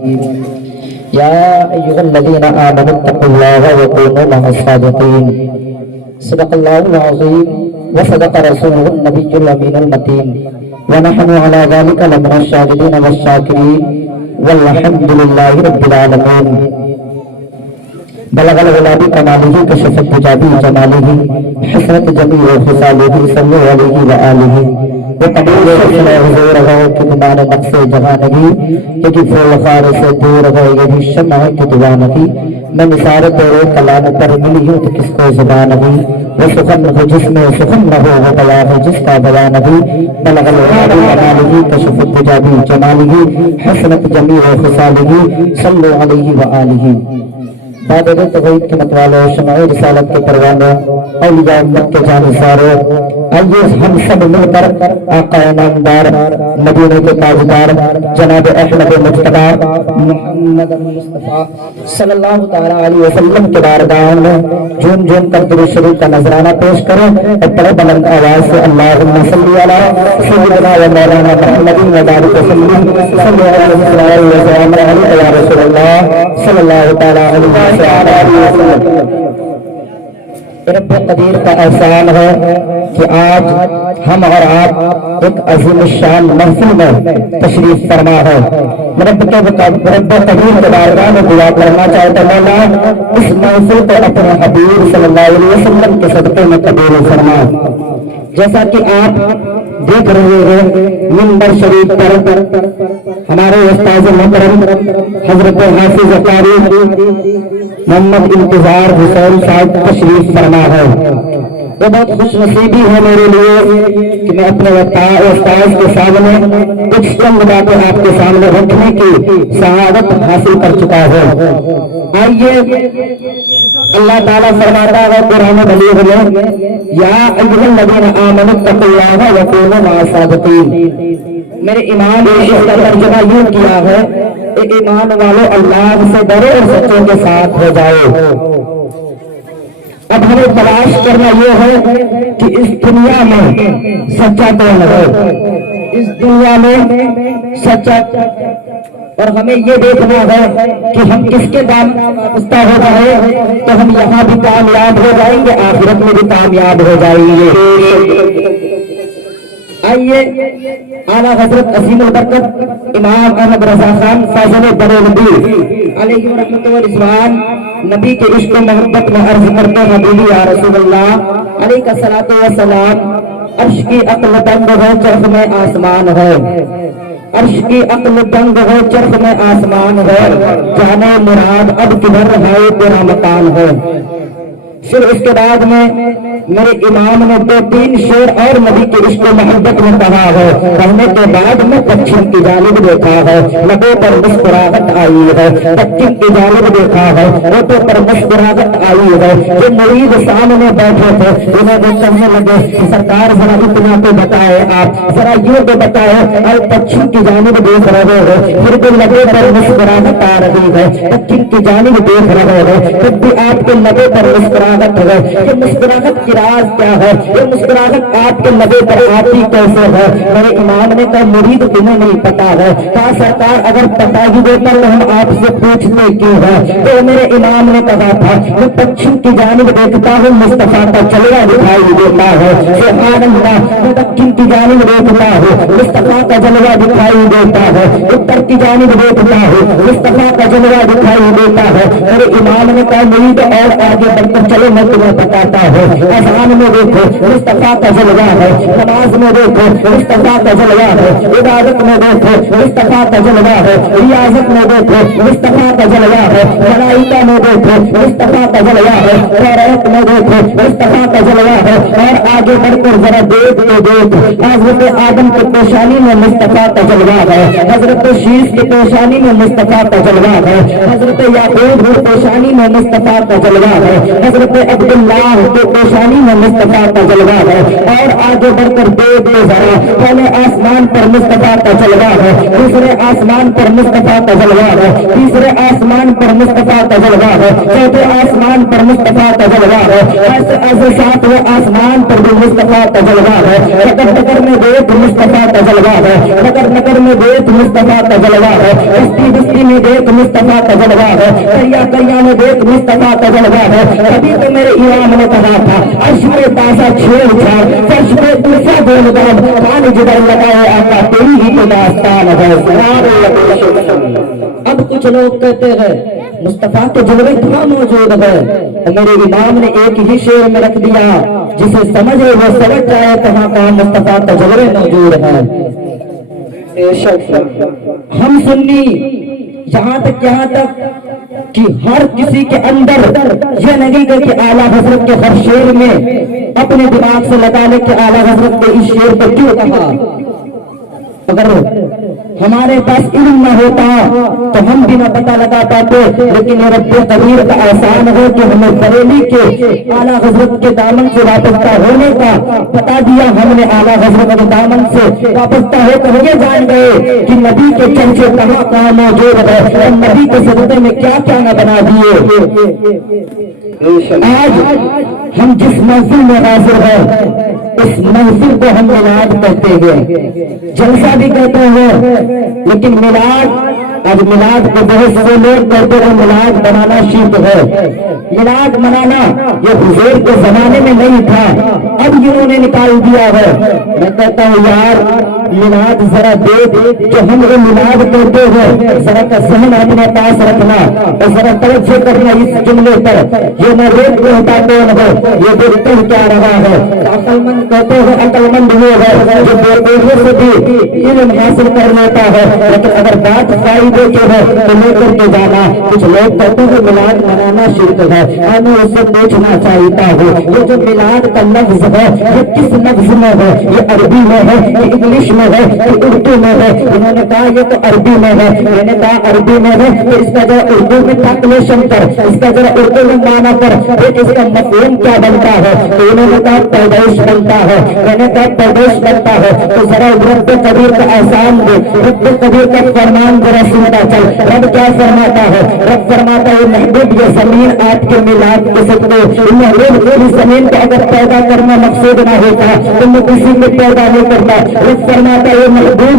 يا أيها الذين آمنوا اتقوا الله وكونوا مع الصادقين صدق الله العظيم وصدق رسوله النبي الأمين المتين ونحن على ذلك لمن الشاهدين والشاكرين والحمد لله رب العالمين بلغ العلا بكماله كشف الدجى بجماله حسنت جميع خصاله صلى عليه وآله وقبول شفنا حضوره کتمان نقص جوانگی یکی پھول خار سے دور ہو یہی شمع کی دیوانگی میں نثار تیرے کلام پر ملی ہوں تو کس کو زبانگی وہ سخن ہو جس میں سخن نہ ہو وہ بلا ہو جس کا بیانگی بلغ العلا بکماله کشف الدجى بجماله حسنت جميع خصاله صلى عليه وآله بعد توحید کے متوالوں شمع رسالت کے پروانوں اولیاء امت کے جانثاروں آئیے ہم سب مل کر آقا نامدار مدینے کے تاجدار جناب احمد مجتبی محمد مصطفیٰ صلی اللہ تعالی علیہ وسلم کے بارگاہ میں جھوم جھوم کر درود شریف کا نذرانہ پیش کریں اور بڑے بلند آواز سے اللہم صلی علی سیدنا و مولانا محمد وبارک وسلم صلی اللہ علیہ وسلم یا رسول اللہ صلی اللہ تعالی علیہ وسلم۔ رب قدیر کا احسان ہے کہ آج ہم اور آپ ایک عظیم الشان محفل میں تشریف فرما ہے۔ رب قدیر کے بارگاہ میں دعا کرنا چاہتا مولا اس محفل کو اپنے حبیب صلی اللہ علیہ وسلم کے صدقے میں قبول فرما۔ جیسا کہ آپ دیکھ رہے ہیں منبر شریف پر ہمارے استاذ محترم حضرت حافظ قاری محمد انتظار حسین صاحب تشریف فرما ہے۔ یہ بہت خوش نصیبی ہے میرے لیے کہ میں اپنے استاذ کے سامنے کچھ چند باتیں آپ کے سامنے رکھنے کی سعادت حاصل کر چکا ہوں۔ آئیے اللہ تعالیٰ فرماتا ہے قرآن بلیغ میں یا ایھا الذین آمنوا اتقوا اللہ وکونوا مع الصادقین۔ میرے ایمان نے اس کا ترجمہ یوں کیا ہے کہ ایمان والو اللہ سے ڈرو اور سچوں کے ساتھ ہو جاؤ۔ اب ہمیں تلاش کرنا یہ ہے کہ اس دنیا میں سچا کون ہے، اس دنیا میں سچا، اور ہمیں یہ دیکھنا ہے کہ ہم کس کے دام وابستہ ہو جائیں تو ہم یہاں بھی کامیاب ہو جائیں گے، آخرت میں بھی کامیاب ہو جائیں گے۔ آئیے اعلیٰ حضرت عظیم البرکت امام احمد رضا خان فاضل بریلوی علیہ رحمت و رضوان نبی کے عشق و محبت میں عرض کرتے ہیں بولی یا رسول اللہ علیہ الصلوۃ والسلام، عرش کی عقل دنگ ہے چرخ میں آسمان ہے، عرش کی عقل دنگ ہے چرخ میں آسمان ہے، جانے مراد اب کدھر ہے تیرا مکان ہے۔ پھر اس کے بعد میں میرے امام نے 2-3 شعر اور نبی کے عشق و محبت میں کہا ہے۔ پڑھنے کے بعد میں پچھم کی جانب دیکھا ہے، لبوں پر مسکراہٹ آئی ہے، پچھم کی جانب دیکھا ہے، لبوں پر مسکراہٹ آئی ہے۔ جو مرید سامنے بیٹھے تھے انہیں وہ کہنے لگے سرکار ذرا اتنا تو بتائے، آپ ذرا یوں تو بتائے، اور پچھم کی جانب دیکھ رہے ہو پھر بھی لبوں پر مسکراہٹ آ رہی ہے، پچھم کی جانب دیکھ رہے ہو پھر بھی آپ کے لبوں پر مسکراہٹ ہے۔ یہ مسکراہٹ کی راز کیا ہے؟ یہ مسکراہٹ آپ کے لبے پر آتی کیسے ہے؟ میرے امام نے کہا مرید تمہیں نہیں پتا ہے، کہا سرکار اگر پتا ہی دیتا تو ہم آپ سے پوچھتے کیوں ہے؟ تو میرے امام نے کہا تھا میں پچھم کی جانب دیکھتا ہوں مصطفیٰ کا جلوہ دکھائی دیتا ہے، سبحان اللہ، میں دکن کی جانب دیکھتا ہوں مصطفیٰ کا جلوہ دکھائی دیتا ہے، اتر کی جانب دیکھتا ہوں مصطفیٰ کا جلوہ دکھائی دیتا ہے۔ میرے امام نے کہا مرید اور آگے بڑھ کر چلو میں تمہیں بتاتا ہوں، اذان میں دیکھو مصطفیٰ کا جلوہ ہے، نماز میں دیکھو مصطفیٰ کا جلوہ ہے، عبادت میں دیکھو مصطفیٰ کا جلوہ ہے، ریاضت میں دیکھو مصطفیٰ کا جلوہ ہے، ملائکہ میں دیکھو مصطفیٰ کا جلوہ ہے، خیرات میں دیکھو مصطفیٰ کا جلوہ ہے، اور آگے بڑھ کر ذرا دیکھ تو دیکھ حضرت آدم کے پیشانی میں مصطفیٰ کا جلوہ ہے، حضرت شیش کے پیشانی میں مصطفیٰ کا جلوہ ہے، حضرت یعقوب کے پیشانی میں مصطفیٰ کا جلوہ ہے، حضرت عبداللہ کے پیشانی میں مصطفیٰ کا جلوہ ہے، اور آگے بڑھ کر دیکھ لو ذرا پہلے آسمان پر مصطفیٰ کا جلوہ ہے، دوسرے آسمان پر مصطفیٰ کا جلوہ ہے، تیسرے آسمان پر مصطفیٰ کا جلوہ ہے، چوتھے آسمان پر مصطفیٰ کا جلوہ ہے، ایسے ایسے ساتویں آسمان پر بھی مصطفیٰ کا جلوہ ہے، نگر نگر میں دیکھ مصطفیٰ کا جلوہ ہے، نگر نگر میں دیکھ مصطفیٰ کا جلوہ ہے، بستی بستی میں دیکھ مصطفیٰ کا جلوہ ہے، دریا دریا میں دیکھ مصطفیٰ کا جلوہ ہے۔ کبھی تو میرے امام نے کہا تھا عرش پہ تازہ چھیڑ چھاڑ، فرش پہ دوسرا گول گام، کان جدھر لگائے آقا تیری ہی تو داستان ہے۔ اب کچھ لوگ کہتے ہیں مصطفیٰ کے جلوے کہاں موجود ہے، اور میرے امام نے ایک ہی شعر میں رکھ دیا، جسے سمجھے وہ سمجھ جائے کہاں کہاں مصطفیٰ کا جلوے موجود ہے۔ ہم سنی یہاں تک کہ ہر کسی کے اندر یہ نہیں کہ اعلیٰ حضرت کے ہر شعر میں اپنے دماغ سے لگا لے کہ اعلیٰ حضرت نے اس شعر کو کیوں کہا۔ اگر ہمارے پاس علم نہ ہوتا تو ہم بھی نہ پتہ لگا پاتے، لیکن رب قدیر کا احسان ہے کہ ہمیں بریلی کے اعلیٰ حضرت کے دامن سے وابستہ ہونے کا بتا دیا۔ ہم نے اعلیٰ حضرت کے دامن سے وابستہ ہو کر یہ جان گئے کہ نبی کے چرچے کہاں کہاں موجود ہے، اور نبی کے صدقے میں کیا کیا نہ بنا دیے۔ آج ہم جس محفل میں حاضر ہیں اس محفل کو ہم میلاد کہتے ہیں، جلسہ بھی کہتے ہیں، لیکن میلاد آج میلاد کو بہت سے لوگ کہتے ہیں میلاد بنانا شرک ہے۔ میلاد منانا یہ حضور کے زمانے میں نہیں تھا، اب انہوں نے نکال دیا ہے۔ میں کہتا ہوں یار میلاد ذرا دیکھ جو ہم یہ میلاد کہتے ہیں، ذرا کا ذہن اپنے پاس رکھنا اور ذرا توجہ کرنا اس جملے پر۔ یہ نہ روک ہوتا کون ہے، یہ دیکھتے کیا رہا ہے۔ عقل مند کہتے ہیں عقل مند وہ ہے جو بے سے بھی علم حاصل کر لیتا ہے، لیکن اگر بات فائدے کی ہے تو لے کر کے جانا۔ کچھ لوگ کہتے ہیں میلاد منانا شرک ہے، میں اس سے پوچھنا چاہتا ہوں یہ جو میلاد کا لفظ ہے یہ کس لفظ میں ہے؟ یہ عربی میں ہے، یہ انگلش میں ہے، یہ اردو میں ہے؟ انہوں نے کہا یہ تو عربی میں ہے۔ میں نے کہا عربی میں ہے تو اس کا ذرا اردو میں ٹرانسلیشن کر، اس کا ذرا اردو میں معنی کر، اس کا مفہوم کیا بنتا ہے؟ تو انہوں نے کہا پیدائش بنتا ہے۔ میں نے کہا پیدائش بنتا ہے تو ذرا رب قدیر کا احسان دے، رب قدیر کا فرمان ذرا سنتا چل۔ رب کیا فرماتا ہے؟ رب فرماتا ہے محبوب یہ زمین آپ کے میلاد کے صدقے، محبوب اس زمین کو اگر پیدا کرنا مقصود نہ ہوتا تو میں کسی کو پیدا نہیں کرتا۔ رب فرماتا ہے محبوب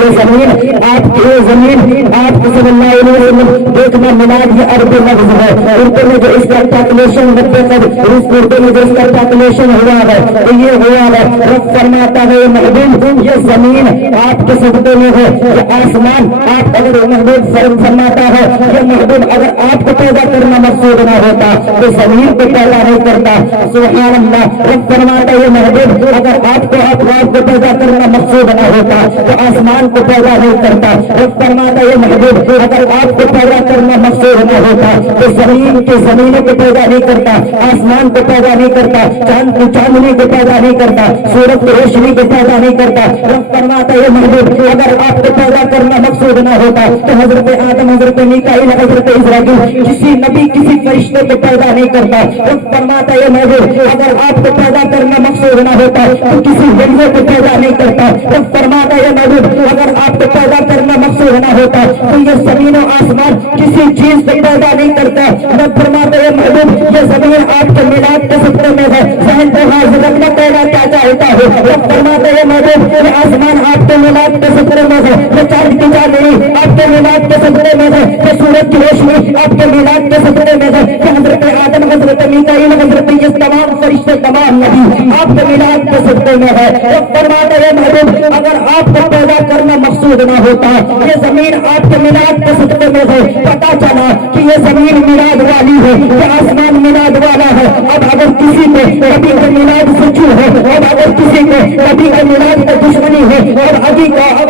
یہ زمین آپ کی، یہ زمین آپ کو صلی اللہ علیہ وسلم دیکھنا میلاد یہ عربی لفظ ہے، اردو میں جو اس کا ٹرانسلیشن اردو میں جو اس کا ٹرانسلیشن ہوا ہے تو یہ ہوا ہے۔ رب فرماتا ہے محبوب یہ زمین آپ کے صدقے میں ہے، یہ آسمان آپ اگر محبوب فرماتا ہے یہ محبوب اگر آپ کو پیدا کرنا مقصود نہ ہوتا تو زمین کو پیدا نہیں کرتا۔ سبحان اللہ۔ رب فرماتا ہے یہ محبوب اگر آپ کو پیدا کرنا مقصود نہ ہوتا تو آسمان کو پیدا نہیں کرتا۔ رب فرماتا ہے یہ محبوب اگر آپ کو پیدا کرنا مقصود نہ ہوتا تو زمین کے زمینوں کو پیدا نہیں کرتا، آسمان کو پیدا نہیں کرتا، چاند کو چاندنی کو پیدا نہیں کرتا، سورج کو روشنی کو پیدا نہیں کرتا۔ رب فرماتا ہے محبوب اگر آپ کو پیدا کرنا مقصود نہ ہوتا تو حضرت آدم، حضرت میکائیل، حضرت اسرائیل کسی نبی کسی فرشتے کو پیدا نہیں کرتا۔ رب فرماتا ہے محبوب اگر آپ کو پیدا کرنا مقصود نہ ہوتا تو کسی بندے کو پیدا نہیں کرتا۔ رب فرماتا ہے محبوب اگر آپ کو پیدا کرنا مقصود نہ ہوتا تو یہ زمین و آسمان کسی چیز کو پیدا نہیں کرتا۔ رب فرماتا ہے محبوب یہ زمین آپ کے میلاد کے صدقے میں ہے، ذہن کو حاضر رکھنا پیدا کیا چاہتا ہے۔ رب فرماتا ہے محبوب یہ آسمان آپ کے میلاد کے صدقے میں ہے، یہ چاند کی چاندنی آپ کے میلاد کے صدقے میں ہے، یہ سورج کی روشنی آپ کے میلاد کے صدقے میں ہے، یہ حضرت آدم، حضرت میکائیل، حضرت یہ تمام فرشتے، تمام نبی آپ کے میلاد کے صدقے میں ہے۔ رب فرماتا ہے محبوب اگر آپ کو پیدا کرنا مقصود نہ ہوتا یہ زمین آپ کے میلاد کے صدقے میں ہے۔ پتا چلا کہ یہ زمین میلاد والی ہے، یہ آسمان میلاد والا ہے۔ اب اگر کسی کو نبی کے میلاد سے چھو ہے، اب اگر کسی کو نبی کے میلاد کا دشمنی ہے، اور اب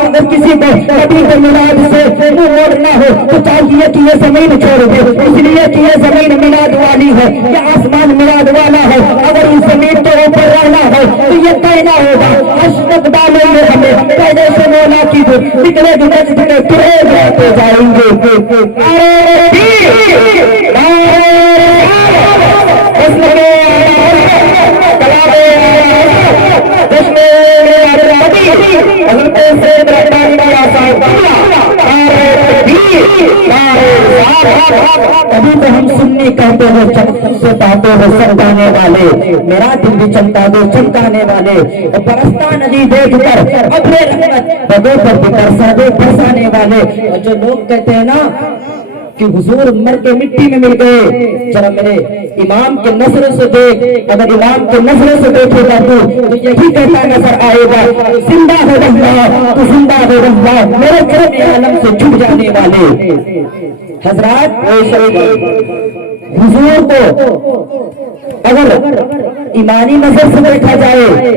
اگر کسی کو نبی کے میلاد سے منہ موڑنا ہو تو چاہیے کہ یہ زمین چھوڑ دے، اس لیے کہ یہ زمین میلاد والی ہے، یہ آسمان میلاد والا ہے۔ اگر اس زمین کے اوپر رہنا ہے تو یہ کہنا ہوگا اشرف ڈالیں گے ہمیں پہلے سے مولا کی جو نکلے گنج میں ترے جاتے جائیں گے۔ حضرت سے تبھی تو ہم سننی کہتے ہیں چمکن سے باتوں میں سمجھانے والے، میرا دل بھی چمکا دو چمکانے والے، اور برستا ندی دیکھ کر اپنے رحمت بدوں پر بھی برسا دے برسانے والے۔ اور جو لوگ کہتے ہیں نا کہ حضور مر کے مٹی میں مل گئے، ذرا میرے امام کے نظروں سے دیکھ، اگر امام کے نظروں سے دیکھے گا تو یہی کہتا نظر آئے گا، زندہ ہو رہا تو زندہ ہو رہا میرے کرم عالم سے جھک جانے والے۔ حضرات حضور کو اگر ایمانی نظر سے دیکھا جائے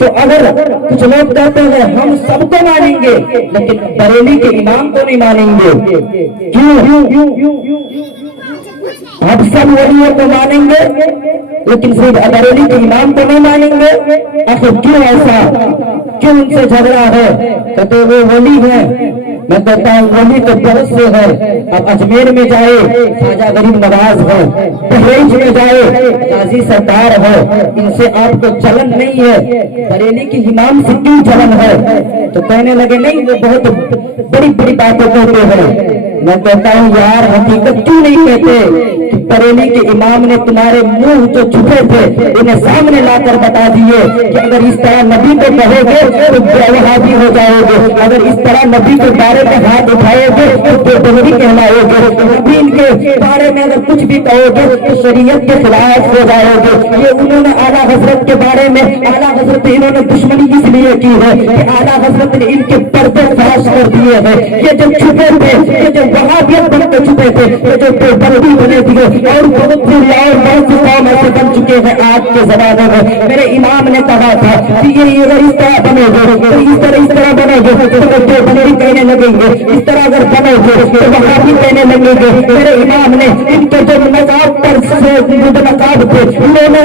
تو اگر کچھ لوگ کہتے ہیں ہم سب کو مانیں گے لیکن بریلی کے امام کو نہیں مانیں گے، کیوں؟ ہم سب ولیوں کو مانیں گے لیکن صرف بریلی کے امام کو نہیں مانیں گے، آخر کیوں ایسا؟ کیوں ان سے جھگڑا ہے؟ کہتے وہ ولی ہیں، میں کہتا ہوں ولی تو بہت سے ہیں، اب اجمیر میں جائے خواجہ غریب نواز ہے، بہرائچ میں جائے قاضی سردار ہے، ان سے آپ کو جلن نہیں ہے، بریلی کی امام سے کیوں جلن ہے؟ تو کہنے لگے نہیں وہ بہت بڑی بڑی باتیں کہتے ہیں۔ میں کہتا ہوں یار حقیقت کیوں نہیں کہتے کہ بریلی کے امام نے تمہارے منہ جو چھپے تھے انہیں سامنے لا کر بتا دیے کہ اگر اس طرح نبی کو کہو گے تو وہابی ہو جاؤ گے، اگر اس طرح نبی کے بارے میں ہاتھ اٹھائے گے تو بےدبی کہلائے گے، نبی ان کے بارے میں اگر کچھ بھی کہو گے تو شریعت کے خلاف ہو جاؤ گے۔ یہ انہوں نے اعلیٰ حضرت کے بارے میں، اعلیٰ حضرت انہوں نے دشمنی اس لیے کی ہے کہ اعلیٰ حضرت نے ان کے پردے فاش کر دیے ہیں، یہ جو چھپے تھے، یہ جو وہابیت بن کے چھپے تھے، یہ جو بےدبی بنے دیے، اور بہت سی قوم ایسے بن چکے ہیں آج کے زمانے میں۔ میرے امام نے کہا تھا کہ یہ اگر اس طرح بنے گے تو اس طرح بنے گے تو بےدبی کہنے لگیں گے، اس طرح اگر بنے گے تو وہابی کہنے لگیں گے۔ میرے امام نے ان کے جو نقاب پر نقاب تھے انہوں نے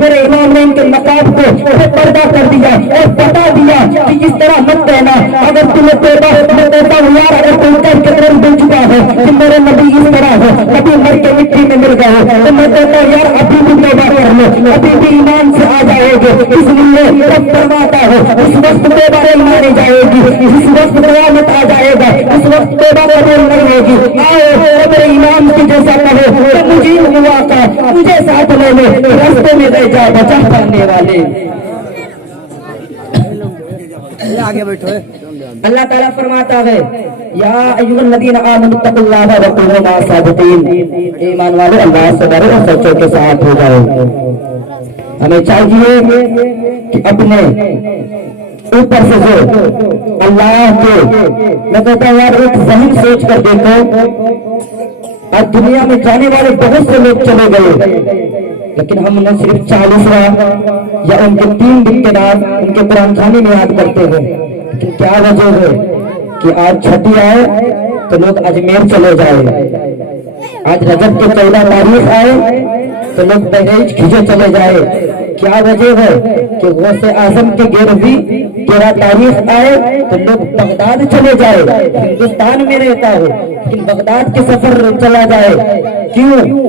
میرے امام نے ان کے نقاب کو پردہ کر دیا اور بتا دیا کہ اس طرح مت کہنا، اگر تمہیں توبہ میں کہتا ہوں یار اگر تم کہہ کے طرف بن چکا ہے کہ میرے نبی اس طرح ہے، ابھی مر کے مٹی میں مل گئے تو میں کہتا ہوں یار ابھی بھی توبہ کر لو، ابھی بھی ایمان سے آ جائے گے، اس لیے رب فرماتا ہے اس وقت توبہ نہیں مانی جائے گی، اس وقت قیامت آ جائے گا، اس وقت توبہ قبول نہیں ہوگی۔ آؤ میرے امام کی جیسا کہو تو مجھے ہوا کا مجھے ساتھ لے لے، راستے میں رہ جا بچا پانے والے۔ آگے بیٹھو۔ اللہ تعالیٰ فرماتا ہے یا ایھا الذین آمنوا اتقوا اللہ وکونوا مع الصادقین، ایمان والے اللہ سے ڈرو اور سچوں کے ساتھ ہو جاؤ۔ ہمیں چاہیے کہ اپنے اوپر سے جو اللہ کے، میں کہتا ہوں یار ایک ذہن سوچ کر دیکھو، آج دنیا میں جانے والے بہت سے لوگ چلے گئے لیکن ہم انہیں صرف 40واں یا ان کے 3 دن کے نام ان کے قرآن خوانی میں یاد کرتے ہیں، لیکن کیا وجہ ہے کہ آج چھٹی آئے تو لوگ اجمیر چلے جائے، آج رجب کی 14 تاریخ آئے تو لوگ بہرائچ کھجے چلے جائے۔ کیا وجہ ہے کہ غوث اعظم کے 11 تاریخ آئے تو لوگ بغداد چلے جائے؟ ہندوستان میں رہتا ہو لیکن بغداد کے سفر چلا جائے، کیوں؟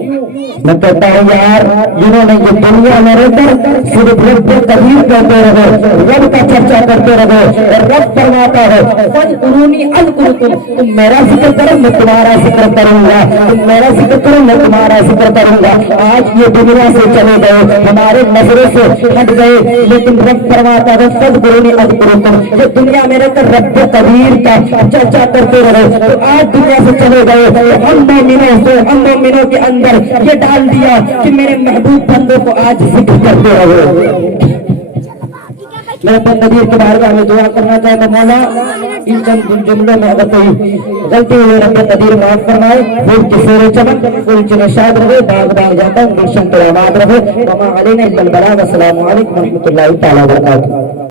میں کہتا ہوں یار جنہوں نے یہ دنیا میں رہ کر صرف رب قدیر کہتے رہو، رب کا چرچا کرتے رہو، اور رب فرماتا ہے فاذکرونی اذکرکم، تم میرا ذکر کرو میں تمہارا ذکر کروں گا، تم میرا ذکر کرو میں تمہارا ذکر کروں گا۔ آج یہ دنیا سے چلے گئے، ہمارے نظروں سے ہٹ گئے، لیکن رب فرماتا ہے فاذکرونی اذکرکم، یہ دنیا میں رہ کر رب قدیر کا چرچا کرتے رہو۔ تو آج دنیا سے چلے گئے تو ہم مومنوں کے اندر یہ ڈال دیا کہ میرے محبوب بندوں کو آج ذکر کرتے رہو۔ میں اپنے نبی کے بارگاہ میں دعا کرنا چاہتا ہوں مولا ان چند جملوں میں اگر کوئی غلطی ہوئی رب قدیر معاف فرمائے، پھول کے سورے چمک پھول چنے شاد رہے، باغ باغ جاتا ہوں گلشن تو آباد رہے، وما علینا الا البلاغ۔ السلام علیکم ورحمۃ اللہ تعالیٰ وبرکاتہ۔